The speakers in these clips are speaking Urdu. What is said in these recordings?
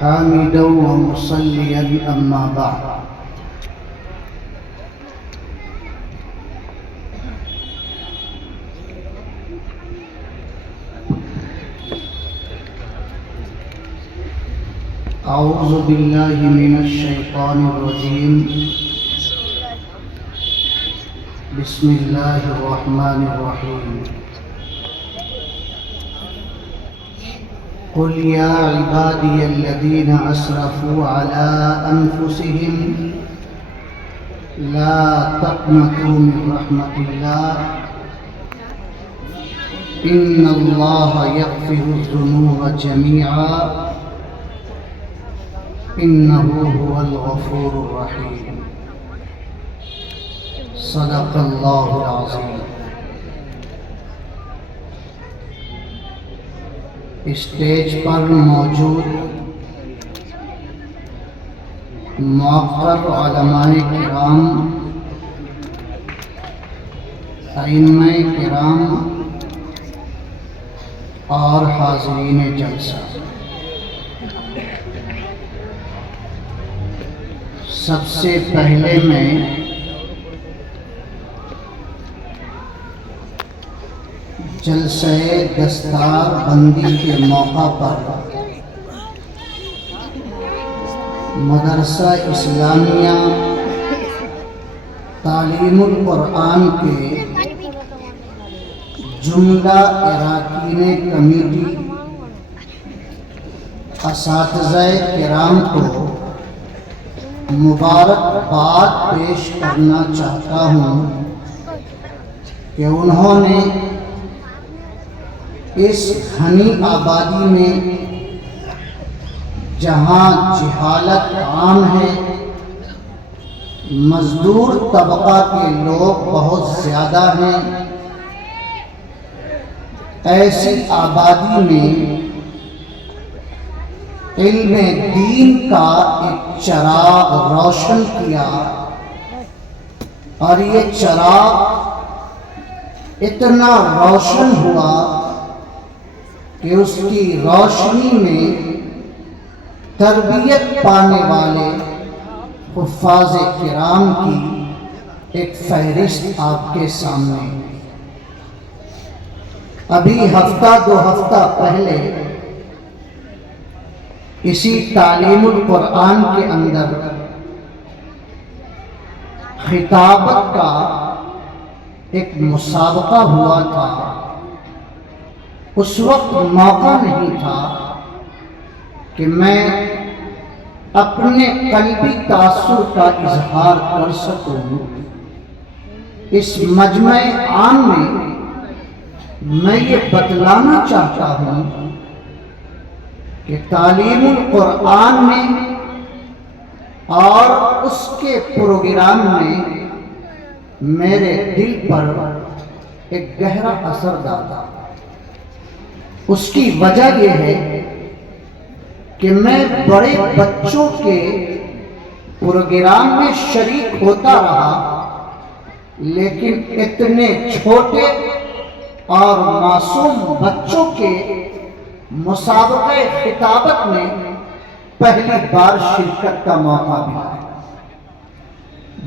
حامدا ومصليا أما بعد. أعوذ بالله من الشيطان الرجيم. بسم الله الرحمن الرحيم. قل يا عبادي الذين أسرفوا على أنفسهم لا تقنطوا من رحمة الله إن الله يغفر الذنوب جميعا إنه هو الغفور الرحيم. صدق الله العظيم. اسٹیج پر موجود موقر علماء کرام، ائمہ کرام اور حاضرین جلسہ، سب سے پہلے میں جلسہ دستار بندی کے موقع پر مدرسہ اسلامیہ تعلیم القرآن کے جملہ اراکین کمیٹی اساتذہ کرام کو مبارکباد پیش کرنا چاہتا ہوں کہ انہوں نے اس گھنی آبادی میں جہاں جہالت عام ہے، مزدور طبقہ کے لوگ بہت زیادہ ہیں، ایسی آبادی میں علم دین کا ایک چراغ روشن کیا، اور یہ چراغ اتنا روشن ہوا کہ اس کی روشنی میں تربیت پانے والے حفاظ کرام کی ایک فہرست آپ کے سامنے. ابھی ہفتہ دو ہفتہ پہلے اسی تعلیم القرآن کے اندر خطابت کا ایک مسابقہ ہوا تھا. اس وقت موقع نہیں تھا کہ میں اپنے قلبی تاثر کا اظہار کر سکوں. اس مجمع عام میں یہ بتلانا چاہتا ہوں کہ تعلیم القرآن میں اور اس کے پروگرام میں میرے دل پر ایک گہرا اثر ڈالا. اس کی وجہ یہ ہے کہ میں بڑے بچوں کے پروگرام میں شریک ہوتا رہا، لیکن اتنے چھوٹے اور معصوم بچوں کے مسابقہ خطابت میں پہلی بار شرکت کا موقع ملا.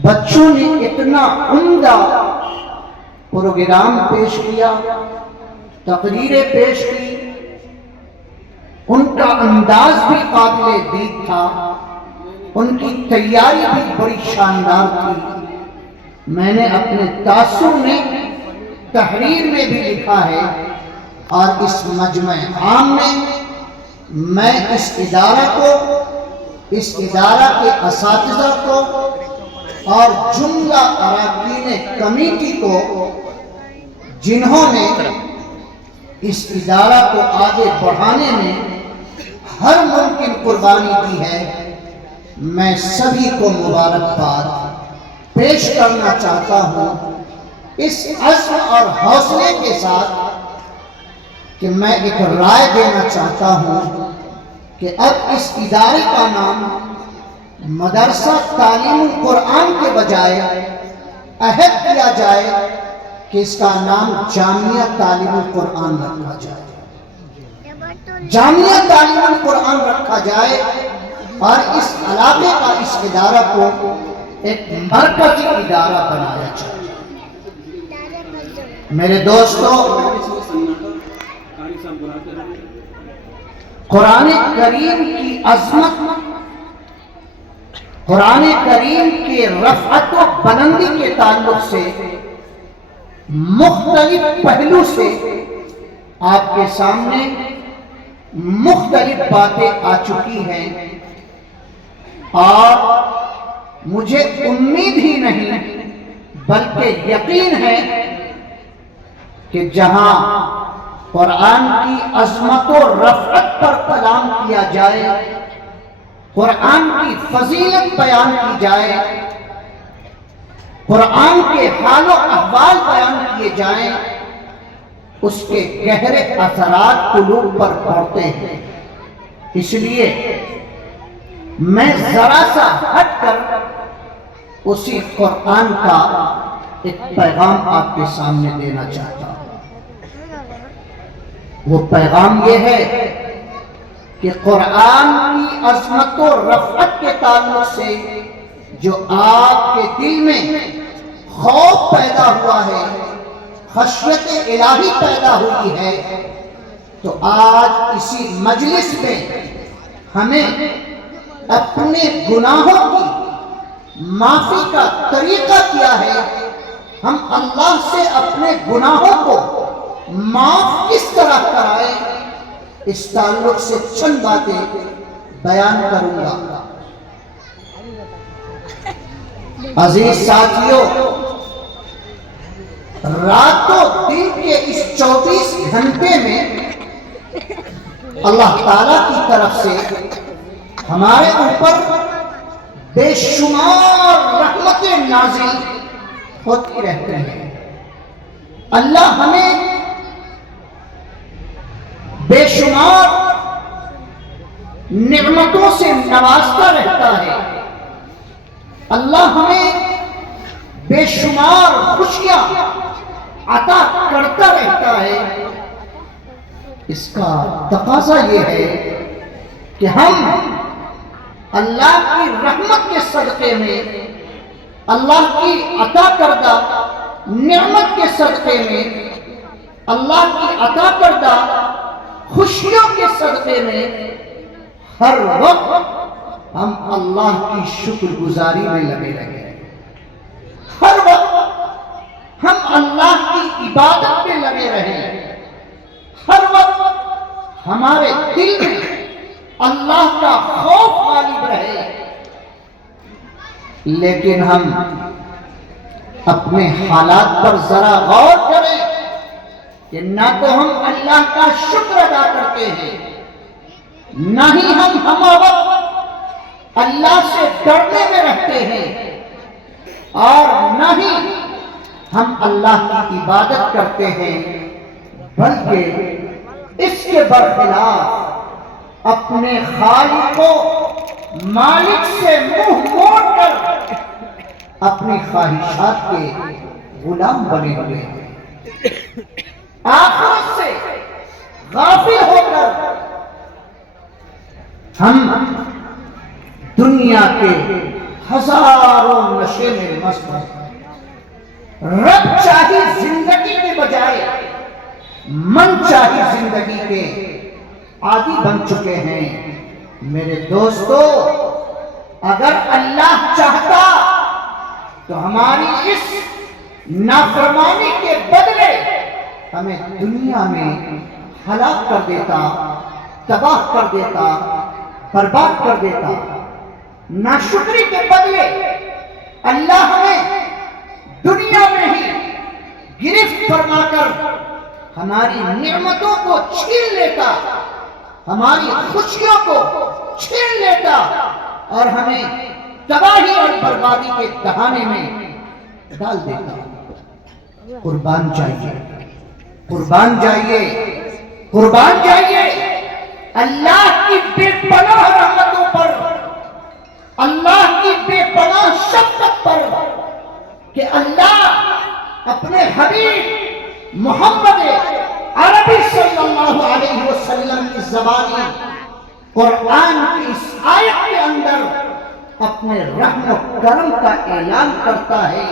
بچوں نے اتنا عمدہ پروگرام پیش کیا، تقریریں پیش کی، ان کا انداز بھی قابل دید تھا، ان کی تیاری بھی بڑی شاندار تھی. میں نے اپنے تاثر میں تحریر میں بھی لکھا ہے، اور اس مجمع عام میں اس ادارہ کو، اس ادارہ کے اساتذہ کو اور جملہ اراکین کمیٹی کو، جنہوں نے اس ادارہ کو آگے بڑھانے میں ہر ممکن قربانی دی ہے، میں سبھی کو مبارکباد پیش کرنا چاہتا ہوں، اس عزم اور حوصلے کے ساتھ کہ میں ایک رائے دینا چاہتا ہوں کہ اب اس ادارے کا نام مدرسہ تعلیم القرآن کے بجائے عہد کیا جائے کہ اس کا نام جامعہ تعلیم القرآن رکھا جائے، جامعہ تعلیم القرآن رکھا جائے، اور اس علاقے کا، اس ادارہ کو ایک مرکزی ادارہ بنایا جائے۔ میرے دوستو، قرآن کریم کی عظمت، قرآن کریم کے رفعت و بلندی کے تعلق سے مختلف پہلو سے آپ کے سامنے مختلف باتیں آ چکی ہیں، اور مجھے امید ہی نہیں بلکہ یقین ہے کہ جہاں قرآن کی عظمت و رفعت پر کلام کیا جائے، قرآن کی فضیلت بیان کی جائے، قرآن کے حال و احوال بیان کیے جائیں، اس کے گہرے اثرات قلوب پر پڑتے ہیں۔ اس لیے میں ذرا سا ہٹ کر اسی قرآن کا ایک پیغام آپ کے سامنے دینا چاہتا ہوں۔ وہ پیغام یہ ہے کہ قرآن کی عظمت و رفعت کے تعلق سے جو آپ کے دل میں خوف پیدا ہوا ہے، خشیت الہی پیدا ہوئی ہے، تو آج اسی مجلس میں ہمیں اپنے گناہوں کی معافی کا طریقہ کیا ہے، ہم اللہ سے اپنے گناہوں کو معاف کس طرح کرائیں، اس تعلق سے چند باتیں بیان کروں گا۔ عزیز ساتھیوں، رات و دن کے اس 24 گھنٹے میں اللہ تعالیٰ کی طرف سے ہمارے اوپر بے شمار رحمتیں نازل ہوتی رہتے ہیں۔ اللہ ہمیں بے شمار نعمتوں سے نوازتا رہتا ہے، اللہ ہمیں بے شمار خوشیاں عطا کرتا رہتا ہے۔ اس کا تقاضا یہ ہے کہ ہم اللہ کی رحمت کے صدقے میں، اللہ کی عطا کردہ نعمت کے صدقے میں، اللہ کی عطا کردہ خوشیوں کے صدقے میں ہر وقت ہم اللہ کی شکر گزاری میں لگے رہیں، ہر وقت ہم اللہ کی عبادت میں لگے رہیں، ہر وقت ہمارے دل میں اللہ کا خوف غالب رہے۔ لیکن ہم اپنے حالات پر ذرا غور کریں کہ نہ تو ہم اللہ کا شکر ادا کرتے ہیں، نہ ہی ہم وقت اللہ سے ڈرنے میں رہتے ہیں، اور نہ ہی ہم اللہ کی عبادت کرتے ہیں، بلکہ اس کے برخلاف اپنے خالق و مالک سے منہ موڑ کر اپنی خواہشات کے غلام بنے ہوئے ہیں، آخرت سے غافل ہو کر ہم دنیا کے ہزاروں نشے میں مست ہیں، رب چاہی زندگی کے بجائے من چاہی زندگی کے عادی بن چکے ہیں۔ میرے دوستو، اگر اللہ چاہتا تو ہماری اس نافرمانی کے بدلے ہمیں دنیا میں ہلاک کر دیتا، تباہ کر دیتا، برباد کر دیتا۔ ناشکری کے بدلے اللہ ہمیں دنیا میں ہی گرفت فرما کر ہماری نعمتوں کو چھین لیتا، ہماری خوشیوں کو چھین لیتا، اور ہمیں تباہی اور بربادی کے دہانے میں ڈال دیتا۔ قربان جائیے، قربان جائیے، قربان جائیے اللہ کی بے پناہ رحمتوں پر، اللہ کی بے پناہ شفقت پر، کہ اللہ اپنے حبیب محمد عربی صلی اللہ علیہ وسلم کی زبانی قرآن کی اس آیت کے اندر اپنے رحم و کرم کا اعلان کرتا ہے،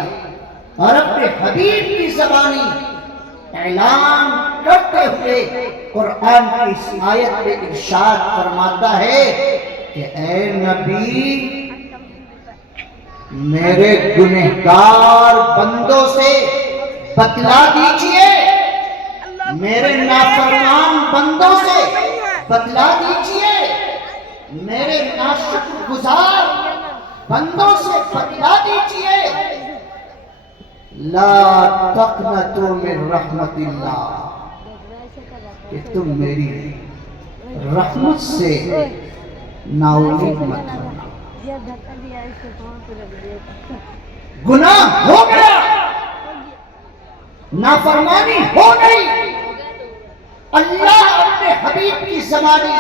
اور اپنے حبیب کی زبانی اعلان کرتے ہوئے قرآن کی اس آیت میں ارشاد فرماتا ہے کہ اے نبی، میرے گنہگار بندوں سے بتلا دیجئے، میرے نافرمان بندوں سے بتلا دیجئے، میرے ناشکر گزار بندوں سے بتلا دیجئے، لا تقنطوا من رحمت اللہ، کہ تم میری رحمت سے نا امید مت ہونا۔ گناہ ہو گیا، نافرمانی ہو گئی، اللہ اپنے حبیب کی زبانی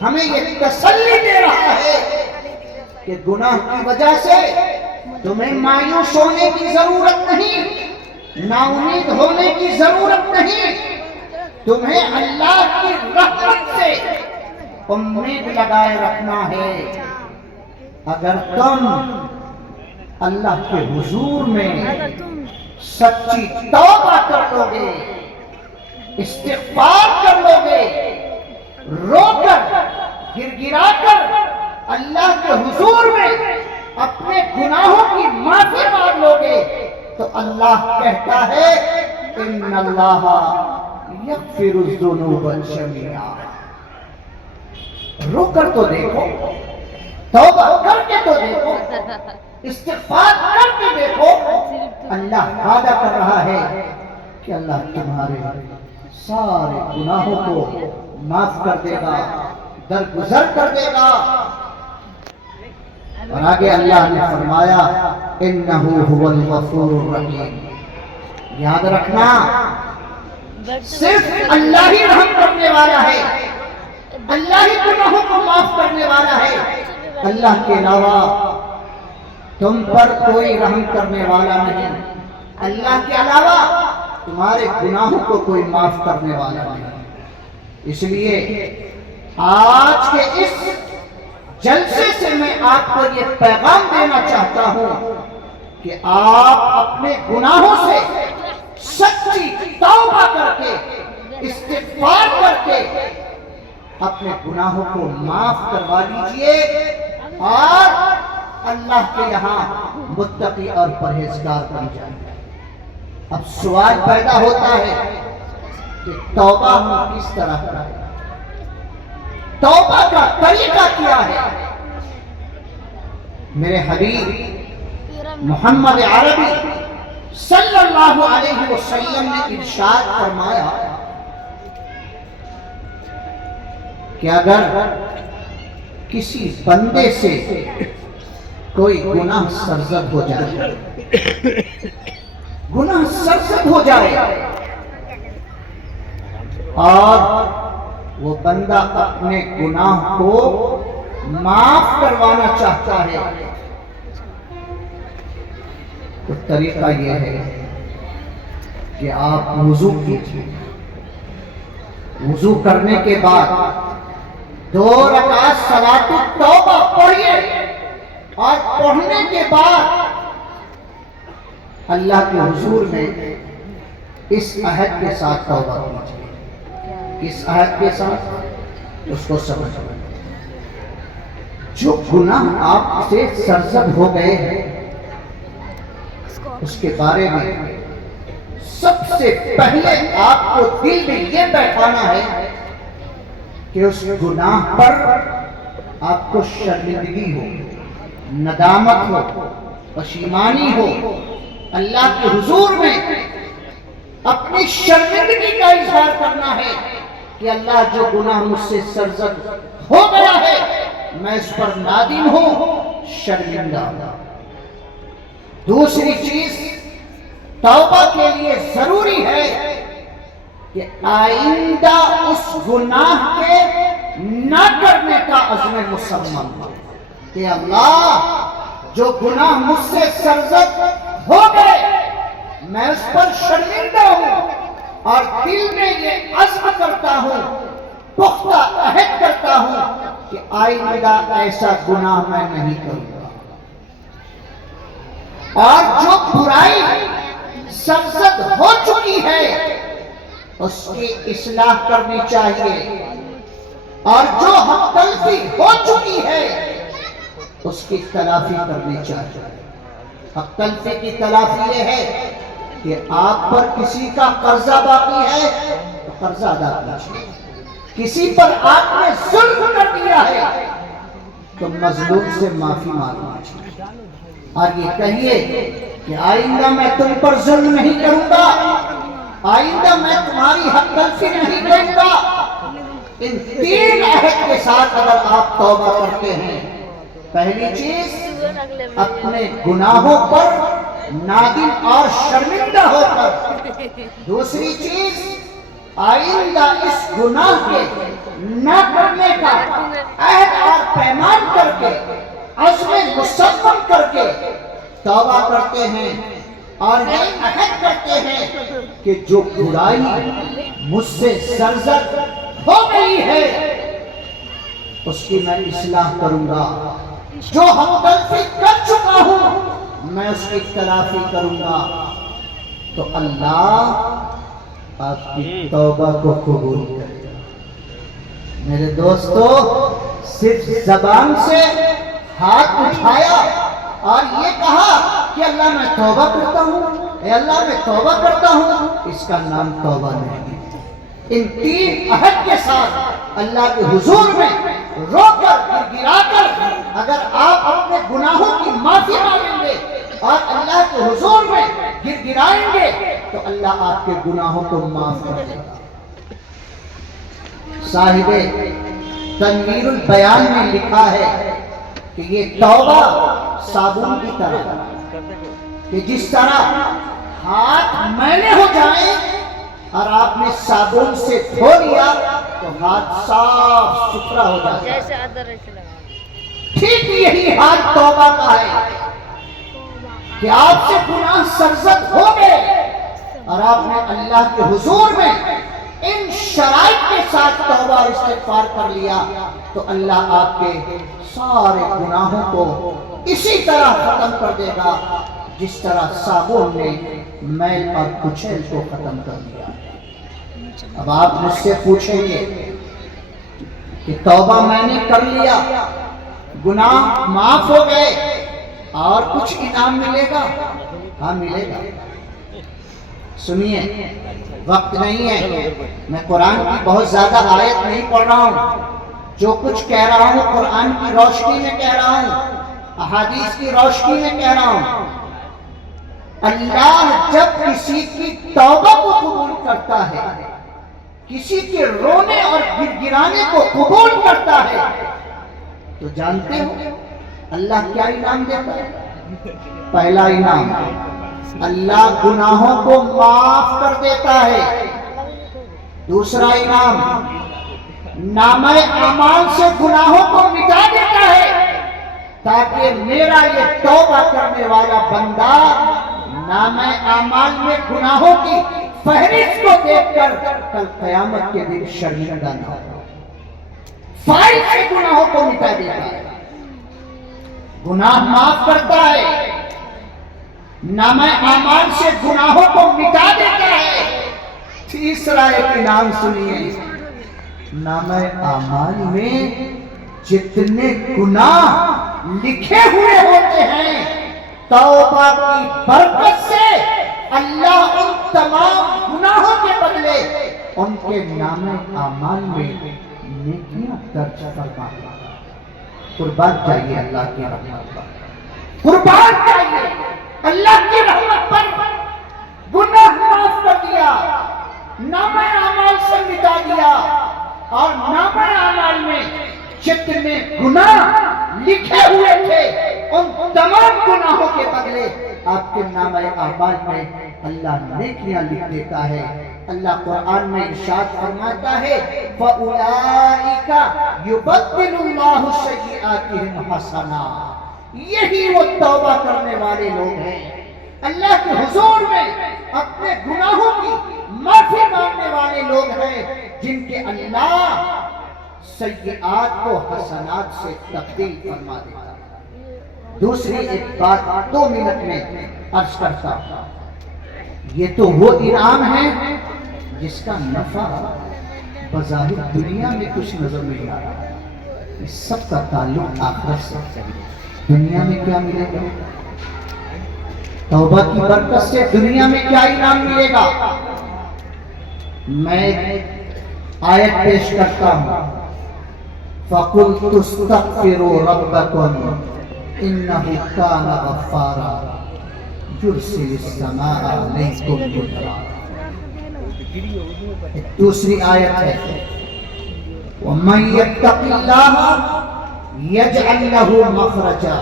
ہمیں یہ تسلی دے رہا ہے کہ گناہ کی وجہ سے تمہیں مایوس ہونے کی ضرورت نہیں، نا امید ہونے کی ضرورت نہیں، تمہیں اللہ کی رحمت سے امید لگائے رکھنا ہے۔ اگر تم اللہ کے حضور میں سچی توبہ کر لو گے، استغفار کر لو گے، رو کر گر گرا کر اللہ کے حضور میں اپنے گناہوں کی معافی مانگ لو گے، تو اللہ کہتا ہے ان اللہ یغفر الذنوب جميعا۔ رو کر تو دیکھو، توبہ کر کے تو دیکھو، استغفار کر کے دیکھو، اللہ وعدہ کر رہا ہے کہ اللہ تمہارے سارے گناہوں کو معاف کر دے گا، درگزر کر دے گا۔ اور آگے اللہ نے فرمایا انہ هو الغفور الرحیم۔ یاد رکھنا صرف اللہ ہی رحم کرنے والا ہے، اللہ ہی گناہوں کو معاف کرنے والا ہے، اللہ کے علاوہ تم پر کوئی رحم کرنے والا نہیں، اللہ کے علاوہ تمہارے گناہوں کو کوئی معاف کرنے والا نہیں۔ اس لیے آج کے اس جلسے سے میں آپ کو یہ پیغام دینا چاہتا ہوں کہ آپ اپنے گناہوں سے سچی توبہ کر کے، استغفار کر کے اپنے گناہوں کو معاف کروا لیجئے، اور اللہ کے یہاں متقی اور پرہیزگار بن جائیں۔ اب سوال پیدا ہوتا ہے کہ توبہ ہم کس طرح کریں؟ توبہ کا طریقہ کیا ہے؟ میرے حبیب محمد عربی صلی اللہ علیہ وسلم نے ارشاد فرمایا کہ اگر کسی بندے سے کوئی گناہ سرزد ہو جائے، گناہ سرزد ہو جائے اور وہ بندہ اپنے گناہ کو معاف کروانا چاہتا ہے، تو طریقہ یہ ہے کہ آپ وضو کیجیے، وضو کرنے کے بعد 2 رکعت صلاۃ التوبہ پڑھیے، اور پڑھنے کے بعد اللہ کے حضور میں اس عہد کے ساتھ توبہ کیجیے۔ اس عہد کے ساتھ اس کو سمجھ جو گناہ آپ سے سرزد ہو گئے ہیں، اس کے بارے میں سب سے پہلے آپ کو دل میں یہ بیٹھانا ہے کہ اس گناہ پر آپ کو شرمندگی ہو، ندامت ہو، پشیمانی ہو، اللہ کے حضور میں اپنی شرمندگی کا اظہار کرنا ہے کہ اللہ جو گناہ مجھ سے سرزد ہو گیا ہے میں اس پر نادم ہوں، شرمندہ ہوں۔ دوسری چیز توبہ کے لیے ضروری ہے کہ آئندہ اس گناہ کے نہ کرنے کا عزم مصمم ہو کہ اللہ جو گناہ مجھ سے سرزد ہو گئے میں اس پر شرمندہ ہوں اور دل میں یہ عزم کرتا ہوں، پختہ عہد کرتا ہوں کہ آئندہ ایسا گناہ میں نہیں کروں گا۔ اور جو برائی سرزد ہو چکی ہے اس کی اصلاح کرنی چاہیے، اور جو ہم تلفی ہو چکی ہے اس کی تلافی کرنی چاہیے۔ حق تلفی کی تلافی یہ ہے کہ آپ پر کسی کا قرضہ باقی ہے تو قرضہ ادا کیجیے، کسی پر آپ نے ظلم کر دیا ہے تو مظلوم سے معافی مانگیے، اور یہ کہیے کہ آئندہ میں تم پر ظلم نہیں کروں گا، آئندہ میں تمہاری حق تلفی نہیں کروں گا۔ ان تین عہد کے ساتھ اگر آپ توبہ کرتے ہیں، پہلی چیز اپنے گناہوں پر نادم اور شرمندہ ہو کر، دوسری چیز آئندہ اس گناہ کے نہ کرنے کا عہد اور پیمان کر کے، عزم مصمم کر کے توبہ کرتے ہیں، اور یہ عہد کرتے ہیں کہ جو برائی مجھ سے سرزد ہو گئی ہے اس کی میں اصلاح کروں گا، جو ہم غلطی کر چکا ہوں میں اس کی تلافی کروں گا، تو اللہ آپ کی توبہ کو قبول کرے گا۔ میرے دوستو، صرف زبان سے ہاتھ اٹھایا اور یہ کہا کہ اللہ میں توبہ کرتا ہوں، اے اللہ میں توبہ کرتا ہوں، اس کا نام توبہ نہیں۔ ان تین عہد کے ساتھ اللہ کے حضور میں رو کر گڑگڑا کر اگر آپ اپنے گناہوں کی معافی مانگیں گے اور اللہ کے حضور میں گڑگڑائیں گے تو اللہ آپ کے گناہوں کو معاف کر دے گا۔ صاحب تنویر البیان میں لکھا ہے کہ یہ توبہ صابن کی طرح، کہ جس طرح ہاتھ میلے ہو جائیں اور آپ نے صابن سے دھو لیا تو ہاتھ صاف ستھرا ہو جاتا ہے، ٹھیک یہی حال توبہ کا ہے کہ آپ سے گناہ سرزد ہو گئے اور آپ نے اللہ کے حضور میں ان شرائط کے ساتھ توبہ اور استغفار کر لیا تو اللہ آپ کے سارے گناہوں کو اسی طرح ختم کر دے گا جس طرح صابن نے میل اور کچیل کو ختم کر دیا۔ اب آپ مجھ سے پوچھیں گے کہ توبہ میں نے کر لیا، گناہ معاف ہو گئے، اور کچھ انعام ملے گا؟ ہاں ملے گا۔ سنیے، وقت نہیں ہے، میں قرآن کی بہت زیادہ آیت نہیں پڑھ رہا ہوں، جو کچھ کہہ رہا ہوں قرآن کی روشنی میں کہہ رہا ہوں، احادیث کی روشنی میں کہہ رہا ہوں۔ اللہ جب کسی کی توبہ کو قبول کرتا ہے، کسی کے رونے اور گڑگڑانے کو قبول کرتا ہے، تو جانتے ہو اللہ کیا انعام دیتا ہے؟ پہلا انعام، اللہ گناہوں کو معاف کر دیتا ہے۔ دوسرا انعام، نامہ اعمال سے گناہوں کو مٹا دیتا ہے تاکہ میرا یہ توبہ کرنے والا بندہ نامہ اعمال میں گناہوں کی فہرست کو دیکھ کر کل قیامت کے دن شرمندہ نہ ہو۔ فائل سے گناہوں کو مٹا دیتا ہے، گناہ معاف کرتا ہے، نامہ اعمال سے گناہوں کو مٹا دیتا ہے۔ تیسرا ایک انعام سنیے، نامہ اعمال میں جتنے گناہ لکھے ہوئے ہوتے ہیں توبہ کی برکت سے اللہ ان تمام گناہوں کے بدلے ان کے نامہ اعمال میں نیکیاں درج فرما دیتا ہے۔ قربان چاہیے اللہ کی رحمت پر، قربان چاہیے اللہ کی رحمت پر۔ گناہ معاف کر دیا، نامہ اعمال سے مٹا دیا، اور نامہ اعمال میں جتنے گناہ لکھے ہوئے تھے ان تمام گناہوں کے بدلے آپ کے نامہ اعمال میں اللہ نیکیاں لکھ دیتا ہے۔ اللہ قرآن میں ارشاد فرماتا ہے فَأُولَئِكَ يُبَدِّلُ اللَّهُ سَيِّئَاتِهِمْ حَسَنَاتٍ، یہی وہ توبہ کرنے والے لوگ ہیں اللہ کے حضور میں اپنے گناہوں کی معافی مانگنے والے لوگ ہیں جن کے اللہ سیئات کو حسنات سے تبدیل فرما دیتا ہے۔ دوسری ایک بات 2 منٹ میں عرض کرتا ہوں، یہ تو وہ انعام ہے جس کا نفع بظاہر دنیا میں کچھ نظر نہیں آ رہا، اس سب کا تعلق آخرت سے۔ دنیا میں کیا ملے گا؟ توبہ کی برکت سے دنیا میں کیا انعام ملے گا؟ میں آیت پیش کرتا ہوں، فَقُلْتُ اسْتَغْفِرُوا رَبَّكُمْ إِنَّهُ كَانَ غَفَّارًا يُرْسِلِ السَّمَاءَ عَلَيْكُمْ مِدْرَارًا۔ دوسری آیت ہے، وَمَن يَتَّقِ اللَّهَ يَجْعَل لَّهُ مَخْرَجًا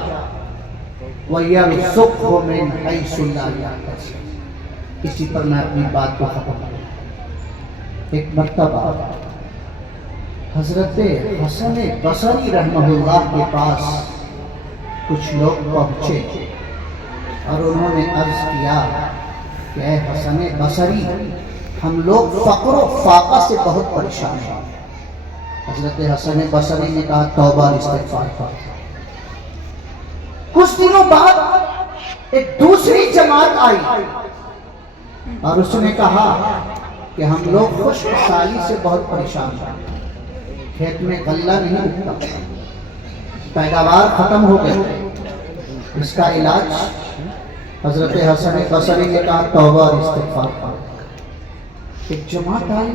وَيَرْزُقْهُ مِنْ حَيْثُ لَا يَحْتَسِبُ۔ اسی پر میں اپنی بات کو ختم کروں۔ ایک مرتبہ حضرت حسن بصری رحمہ اللہ کے پاس کچھ لوگ پہنچے اور انہوں نے عرض کیا کہ اے حسن بصری، ہم لوگ فقر و فاقہ سے بہت پریشان ہیں۔ حضرت حسن بصری نے کہا توبہ اور استغفار کرو۔ کچھ دنوں بعد ایک دوسری جماعت آئی اور اس نے کہا کہ ہم لوگ خشک سالی سے بہت پریشان ہیں، کھیت میں غلہ نہیں اگتا، پیداوار ختم ہو گئی، اس کا علاج؟ حضرت حسن بصری نے کہا توبہ اور استغفار کرو۔ ایک جماعت آئی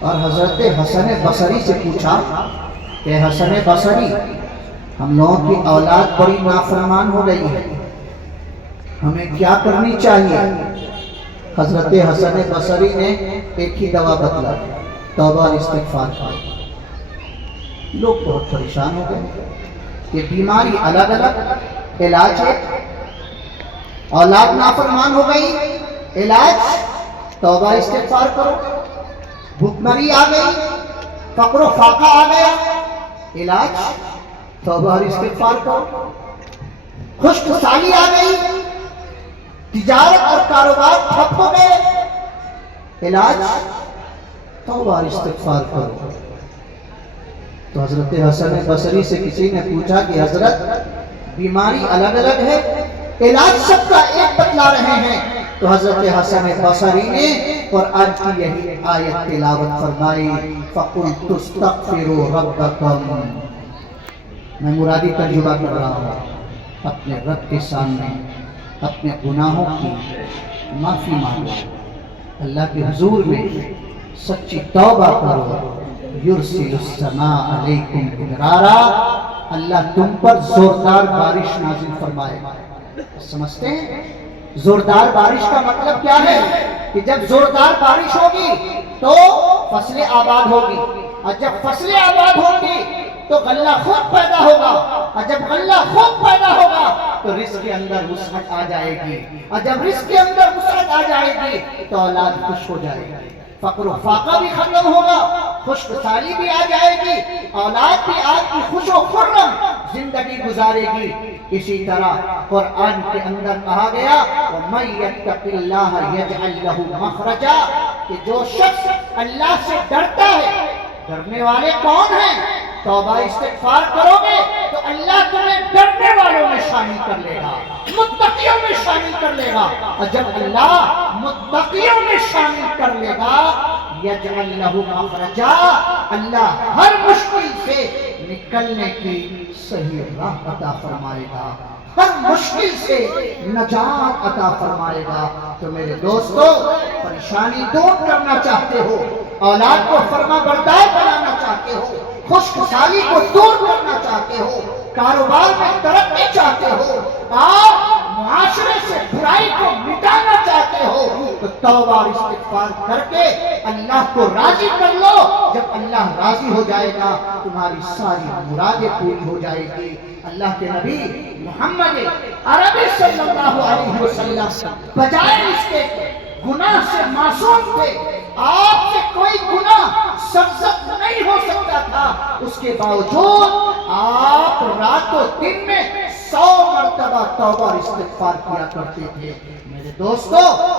اور حضرت حسن بصری سے پوچھا کہ حسن بصری، ہم لوگوں کی اولاد بڑی نافرمان ہو گئی ہے، ہمیں کیا کرنی چاہیے؟ حضرت حسن بصری نے ایک ہی دوا بتلا، توبہ اور استغفار کرو۔ لوگ بہت پریشان ہو گئے کہ بیماری الگ الگ، علاج ہے، اولاد نافرمان ہو گئی، علاج توبہ استغفار کرو، بھوکمری آ گئی، فقر و فاقہ آ گیا، علاج توبہ اور استغفار کرو، خشک سالی آ گئی، تجارت اور کاروبار ٹھپ ہو گئے، علاج توبہ اور استغفار کرو۔ تو حضرت حسن بصری سے کسی نے پوچھا کہ حضرت بیماری الگ الگ ہے، علاج سب کا ایک بتلا رہے ہیں۔ تو حضرت حسن بصری نے قرآن کی یہی آیت تلاوت فرمائی، فَقُلْتُ اسْتَغْفِرُوا رَبَّكُمْ۔ میں مرادی ترجمہ کر رہا ہوں، اپنے رب کے سامنے اپنے گناہوں کی معافی مانگو، اللہ کے حضور میں سچی توبہ کرو، یرسل السماء علیکم مدرارا، اللہ تم پر زوردار بارش نازل فرمائے۔ سمجھتے ہیں زوردار بارش کا مطلب کیا ہے؟ کہ جب زوردار بارش ہوگی تو فصلیں آباد ہوگی، اور جب فصلیں آباد ہوگی تو غلہ خوب پیدا ہوگا، اور جب غلہ خوب پیدا ہوگا تو رزق کے اندر وسعت آ جائے گی، اور جب رزق کے اندر وسعت آ جائے گی تو اولاد خوش ہو جائے گی، فقر و فاقہ بھی ختم ہوگا، خشک سالی بھی آ جائے گی، اولاد بھی آپ کی خوش و خرم زندگی گزارے گی۔ اسی طرح قرآن کے اندر کہا گیا وَمَن يَتَّقِ اللَّهَ يَجْعَل لَّهُ مَخْرَجًا، کہ جو شخص اللہ سے ڈرتا ہے، ڈرنے والے کون ہیں؟ توبہ استغفار کرو گے تو اللہ تمہیں ڈرنے والوں میں شامل کر لے گا، متقیوں میں شامل کر لے گا، اور جب اللہ متقیوں میں شامل کر لے گا یجعل لہ مخرجا، اللہ ہر مشکل سے نکلنے کی صحیح راہ عطا فرمائے گا، ہر مشکل سے نجات عطا فرمائے گا۔ تو میرے دوستو، پریشانی دور کرنا چاہتے ہو، اولاد کو فرما بردار بنانا چاہتے ہو، خشک سالی کو دور کرنا چاہتے ہو، کاروبار میں ترقی چاہتے ہو، آپ معاشرے سے برائی کو مٹانا چاہتے ہو، تو توبہ اور استغفار کر کے اللہ کو راضی کر لو۔ جب اللہ راضی ہو جائے گا تمہاری ساری مرادیں پوری ہو جائے گی۔ اللہ کے نبی محمد عربی صلی اللہ علیہ وسلم بجائے اس کے گناہ سے معصوم تھے، آپ سے کوئی گناہ سرزد نہیں ہو سکتا تھا، اس کے باوجود آپ رات و دن میں 100 مرتبہ توبہ اور استغفار کیا کرتے تھے۔ میرے دوستو،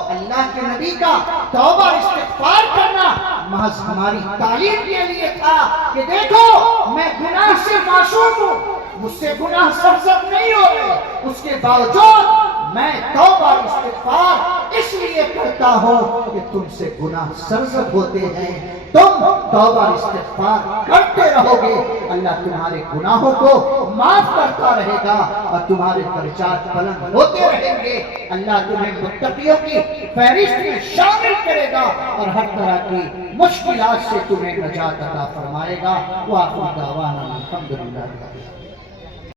اللہ کے نبی کا توبہ اور استغفار کرنا محض ہماری تعلیم کے لیے تھا کہ دیکھو میں گناہ سے معصوم ہوں، مجھ سے گناہ سرزد نہیں ہو رہے، اس کے باوجود میں توبہ اور استغفار اس لیے کرتا ہوں کہ تم سے گناہ سرزد ہوتے ہیں۔ تم توبہ اور استغفار کرتے رہو گے، اللہ تمہارے گناہوں کو معاف کرتا رہے گا اور تمہارے درجات بلند ہوتے رہیں گے۔ اللہ تمہیں متقیوں کی فہرست میں شامل کرے گا اور ہر طرح کی مشکلات سے تمہیں نجات عطا فرمائے گا۔ وآخر دعوانا الحمدللہ۔